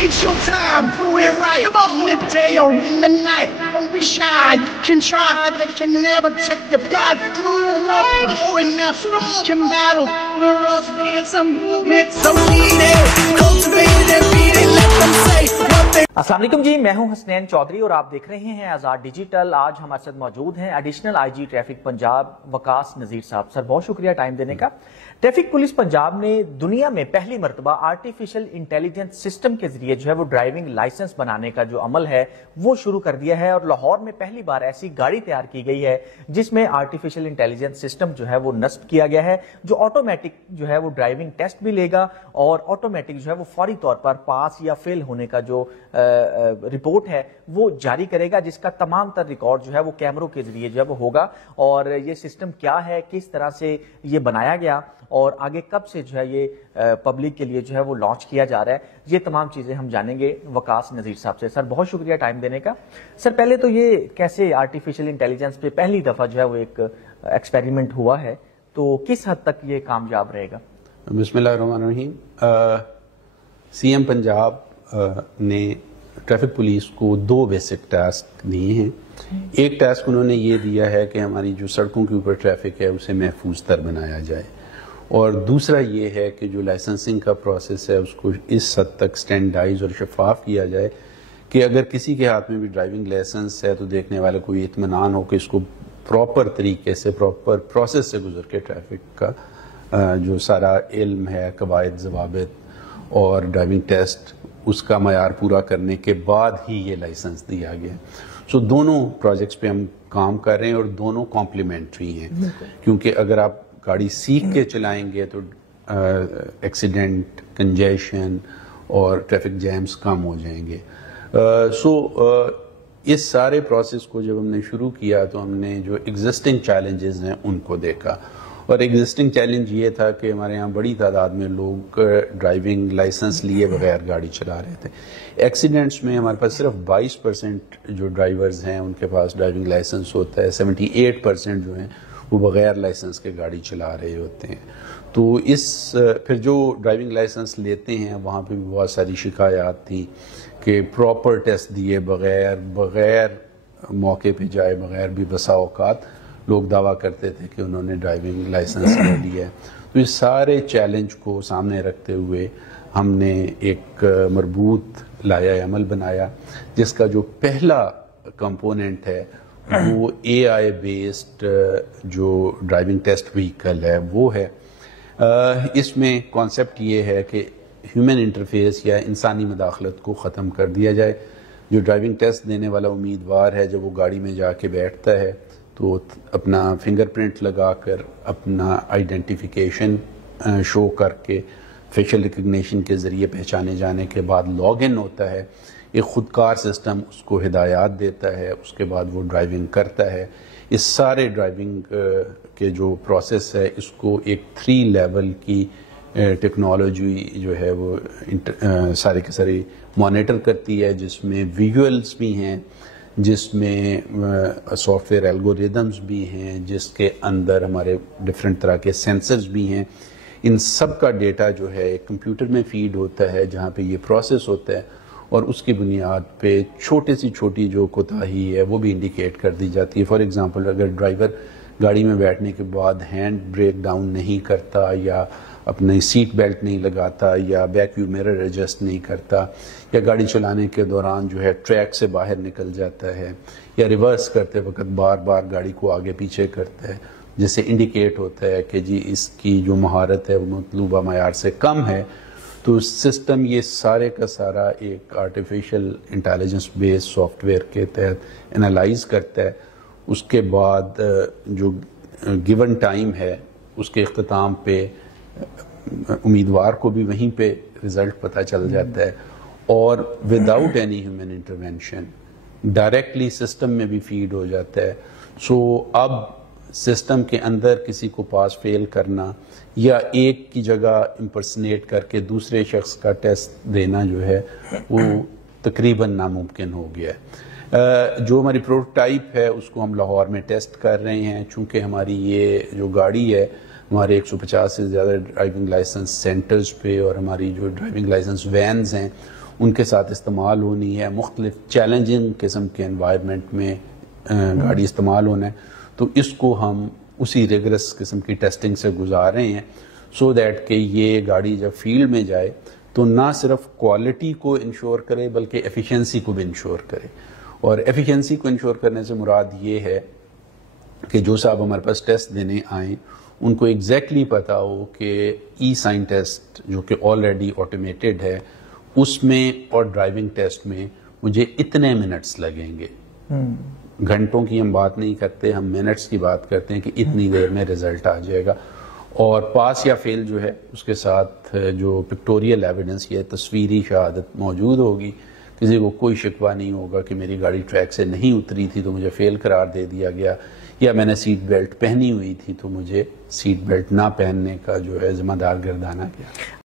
It's your time, we're right above the day or in the night. We shine, can try, but can never take the blood. Going after can battle, we're us in some movement. So need it, cultivate it and feed it, let them say what they. अस्सलाम वालेकुम जी, मैं हूं हसनैन चौधरी और आप देख रहे हैं आज़ाद digital. आज हमारे साथ मौजूद हैं additional IG traffic Punjab Waqas Nazir साहब। सर बहुत शुक्रिया टाइम देने का। ट्रैफिक पुलिस पंजाब ने दुनिया में पहली मरतबा आर्टिफिशियल इंटेलिजेंस सिस्टम के जरिए जो है वो ड्राइविंग लाइसेंस बनाने का जो अमल है वो शुरू कर दिया है और लाहौर में पहली बार ऐसी गाड़ी तैयार की गई है जिसमें आर्टिफिशियल इंटेलिजेंस सिस्टम जो है वो नस्ब किया गया है, जो ऑटोमेटिक जो है वो ड्राइविंग टेस्ट भी लेगा और ऑटोमेटिक जो है वो फौरी तौर पर पास या फेल होने का जो रिपोर्ट है वो जारी करेगा, जिसका तमाम तर रिकॉर्ड जो है वो कैमरों के जरिए जो है वो होगा। और ये सिस्टम क्या है, किस तरह से ये बनाया गया और आगे कब से जो है ये पब्लिक के लिए जो है वो लॉन्च किया जा रहा है, ये तमाम चीजें हम जानेंगे वकास नज़ीर साहब से। सर बहुत शुक्रिया टाइम देने का। सर पहले तो ये कैसे आर्टिफिशियल इंटेलिजेंस पे पहली दफा जो है वो एक एक्सपेरिमेंट हुआ है, तो किस हद तक ये कामयाब रहेगा? बिस्मिल्लाहिर्रहमानिर्रहीम। सीएम पंजाब ने ट्रैफिक पुलिस को दो बेसिक टास्क दिए हैं। एक टास्क उन्होंने ये दिया है कि हमारी जो सड़कों के ऊपर ट्रैफिक है उसे महफूज तर बनाया जाए, और दूसरा ये है कि जो लाइसेंसिंग का प्रोसेस है उसको इस हद तक स्टैंडर्डाइज और शफाफ किया जाए कि अगर किसी के हाथ में भी ड्राइविंग लाइसेंस है तो देखने वाले को इत्मीनान हो कि इसको प्रॉपर तरीके से, प्रॉपर प्रोसेस से गुजर के ट्रैफिक का जो सारा इल्म है, कवायद ज़वाबित और ड्राइविंग टेस्ट, उसका मयार पूरा करने के बाद ही ये लाइसेंस दिया गया। सो दोनों प्रोजेक्ट्स पे हम काम कर रहे हैं और दोनों कॉम्प्लीमेंट्री हैं, क्योंकि अगर आप गाड़ी सीख के चलाएंगे तो एक्सीडेंट, कंजेशन और ट्रैफिक जैम्स कम हो जाएंगे। इस सारे प्रोसेस को जब हमने शुरू किया तो हमने जो एग्जिस्टिंग चैलेंजेस हैं उनको देखा, और एग्जिस्टिंग चैलेंज ये था कि हमारे यहाँ बड़ी तादाद में लोग ड्राइविंग लाइसेंस लिए बगैर गाड़ी चला रहे थे। एक्सीडेंट्स में हमारे पास सिर्फ 22% जो ड्राइवर्स हैं उनके पास ड्राइविंग लाइसेंस होता है, 78% जो हैं वो बगैर लाइसेंस के गाड़ी चला रहे होते हैं। तो फिर जो ड्राइविंग लाइसेंस लेते हैं वहाँ पे भी बहुत सारी शिकायत थी कि प्रॉपर टेस्ट दिए बगैर मौके पे जाए बगैर भी बसा औकात लोग दावा करते थे कि उन्होंने ड्राइविंग लाइसेंस ले लिया है। तो इस सारे चैलेंज को सामने रखते हुए हमने एक मरबूत लाया अमल बनाया, जिसका जो पहला कंपोनेंट है वो AI बेस्ड जो ड्राइविंग टेस्ट व्हीकल है वो है। इसमें कॉन्सेप्ट ये है कि ह्यूमन इंटरफेस या इंसानी मदाखलत को ख़त्म कर दिया जाए। जो ड्राइविंग टेस्ट देने वाला उम्मीदवार है जब वो गाड़ी में जाके बैठता है तो अपना फिंगरप्रिंट लगाकर अपना आइडेंटिफिकेशन शो करके फेशियल रिकग्निशन के ज़रिए पहचाने जाने के बाद लॉग इन होता है। एक खुदकार सिस्टम उसको हिदायत देता है, उसके बाद वो ड्राइविंग करता है। इस सारे ड्राइविंग के जो प्रोसेस है इसको एक 3 लेवल की टेक्नोलॉजी जो है वो सारे के सारे मॉनिटर करती है, जिसमें विजुअल्स भी हैं, जिसमें सॉफ्टवेयर एल्गोरिदम्स भी हैं, जिसके अंदर हमारे डिफरेंट तरह के सेंसर्स भी हैं। इन सब का डेटा जो है कंप्यूटर में फीड होता है जहाँ पे ये प्रोसेस होता है, और उसकी बुनियाद पे छोटी सी छोटी जो कोताही है वो भी इंडिकेट कर दी जाती है। फॉर एग्जांपल अगर ड्राइवर गाड़ी में बैठने के बाद हैंड ब्रेक डाउन नहीं करता या अपनी सीट बेल्ट नहीं लगाता या बैक व्यू मिरर एडजस्ट नहीं करता या गाड़ी चलाने के दौरान जो है ट्रैक से बाहर निकल जाता है या रिवर्स करते वक्त बार बार गाड़ी को आगे पीछे करता है, जिससे इंडिकेट होता है कि जी इसकी जो महारत है वो मतलूबा मयार से कम है, तो सिस्टम ये सारे का सारा एक आर्टिफिशियल इंटेलिजेंस बेस्ड सॉफ्टवेयर के तहत एनालाइज करता है। उसके बाद जो गिवन टाइम है उसके इख्तिताम पे उम्मीदवार को भी वहीं पे रिजल्ट पता चल जाता है, और without any human intervention directly system में भी फीड हो जाता है। सो अब सिस्टम के अंदर किसी को पास फेल करना या एक की जगह इम्पर्सनेट करके दूसरे शख्स का टेस्ट देना जो है वो तकरीबन नामुमकिन हो गया है। जो हमारी प्रोटोटाइप है उसको हम लाहौर में टेस्ट कर रहे हैं। चूँकि हमारी ये जो गाड़ी है हमारे 150 से ज़्यादा ड्राइविंग लाइसेंस सेंटर्स पे और हमारी जो ड्राइविंग लाइसेंस वैन्स हैं ان کے ساتھ استعمال ہونی ہے، مختلف چیلنجنگ قسم کے انوائرمنٹ میں گاڑی استعمال ہونا ہے، تو اس کو ہم اسی ریگرس قسم کی ٹیسٹنگ سے گزار رہے ہیں سو دیٹ کہ یہ گاڑی جب فیلڈ میں جائے تو نہ صرف کوالٹی کو انشور کرے بلکہ ایفیشنسی کو بھی انشور کرے. اور ایفیشنسی کو انشور کرنے سے مراد یہ ہے کہ جو صاحب ہمارے پاس ٹیسٹ دینے آئیں ان کو ایگزیکٹلی پتا ہو کہ ای سائن ٹیسٹ جو کہ آلریڈی آٹومیٹڈ ہے اس میں اور ڈرائیونگ ٹیسٹ میں مجھے اتنے منٹس لگیں گے. گھنٹوں کی ہم بات نہیں کرتے، ہم منٹس کی بات کرتے ہیں کہ اتنی دیر میں رزلٹ آ جائے گا. اور پاس یا فیل جو ہے اس کے ساتھ جو پکٹوریل ایویڈنس یہ تصویری شہادت موجود ہوگی، کسی کو کوئی شکوہ نہیں ہوگا کہ میری گاڑی ٹریک سے نہیں اتری تھی تو مجھے فیل قرار دے دیا گیا، یا میں نے سیٹ بیلٹ پہنی ہوئی تھی تو مجھے سیٹ بیلٹ نہ پہننے کا جو ہے ذمہ دار گردانا گیا.